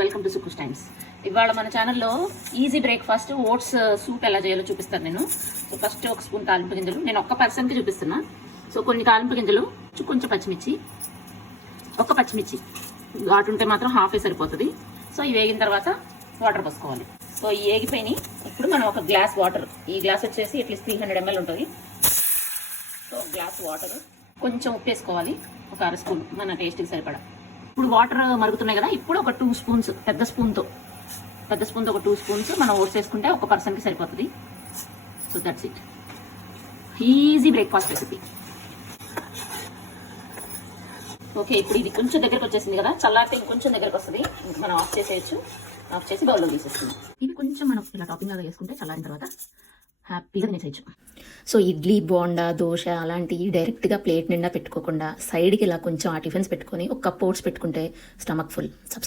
Welcome to సుకుస్ times. ఇవాళ మన ఛానల్లో ఈజీ బ్రేక్ఫాస్ట్ ఓట్స్ సూప్ ఎలా చేయాలో చూపిస్తాను నేను. సో ఫస్ట్ ఒక స్పూన్ తాలింపు గింజలు, నేను ఒక్క పర్సన్కి చూపిస్తున్నా. సో కొన్ని తాలింపు గింజలు, కొంచెం పచ్చిమిర్చి, ఒక్క పచ్చిమిర్చి ఘాటు ఉంటే మాత్రం హాఫే సరిపోతుంది. సో ఇవి వేగిన తర్వాత వాటర్ పోసుకోవాలి. సో ఈ వేగిపోయినాయి. ఇప్పుడు మనం ఒక గ్లాస్ వాటర్, ఈ గ్లాస్ వచ్చేసి అట్లీస్ట్ 300 ml ఉంటుంది. సో గ్లాస్ వాటర్, కొంచెం ఉప్పు వేసుకోవాలి, ఒక అర స్పూన్ మన టేస్ట్కి సరిపడా. ఇప్పుడు వాటర్ మరుగుతున్నాయి కదా, ఇప్పుడు ఒక 2 స్పూన్స్ పెద్ద స్పూన్తో ఒక 2 స్పూన్స్ మనం ఓట్స్ వేసుకుంటే ఒక పర్సన్కి సరిపోతుంది. So that's it, easy breakfast recipe. Okay, ఇప్పుడు ఇది కొంచెం దగ్గరకు వచ్చేసింది కదా, చల్లారితే ఇంకొంచెం దగ్గరకు వస్తుంది. మనం ఆఫ్ చేసేయచ్చు. ఆఫ్ చేసి బౌల్లో తీసేస్తున్నాం. ఇవి కొంచెం మనం ఇలా టాపింగ్ లాగా వేసుకుంటే చల్లారిన తర్వాత హ్యాపీగా తినేసేయచ్చు. సో ఇడ్లీ, బోండా, దోశ అలాంటివి డైరెక్ట్గా ప్లేట్ నిండా పెట్టుకోకుండా సైడ్కి ఇలా కొంచెం ఆ టిఫిన్స్ పెట్టుకొని ఒక కప్ ఓట్స్ పెట్టుకుంటే స్టమక్ ఫుల్. సబ్స్క్రైబ్.